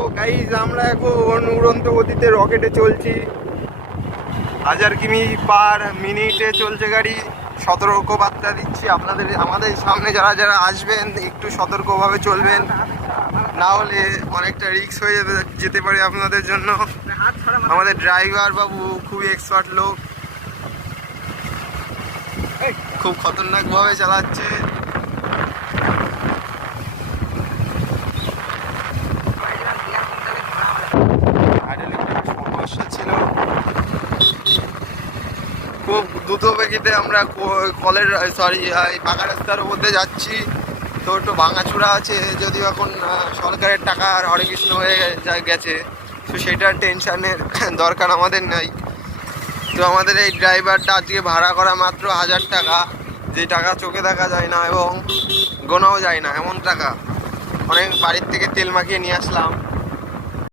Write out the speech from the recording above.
তো গাইজ আমরা এখন উড়ন্ত গতিতে রকেটে চলছি, 1000 কিমি পার মিনিটে চলছে গাড়ি। সতর্কবার্তা দিচ্ছি আপনাদের, আমাদের সামনে যারা যারা আসবেন একটু সতর্কভাবে চলবেন, না হলে অনেকটা রিস্ক হয়ে যেতে পারে আপনাদের জন্য। আমাদের ড্রাইভার বাবু খুবই এক্সপার্ট লোক, খুব খতরনাকভাবে চালাচ্ছে। সমস্যা ছিল, খুব দ্রুত বেগিতে আমরা কলের পাকা রাস্তার মধ্যে যাচ্ছি। তো একটু ভাঙাচূড়া আছে, যদিও এখন সরকারের টাকা আর হরে কৃষ্ণ হয়ে গেছে, তো সেটার টেনশনের দরকার আমাদের নাই। তো আমাদের এই ড্রাইভারটা আজকে ভাড়া করা মাত্র 1000 টাকা, যে টাকা চোখে দেখা যায় না এবং গোনাও যায় না এমন টাকা। অনেক বাড়ির থেকে তেল মাখিয়ে নিয়ে আসলাম।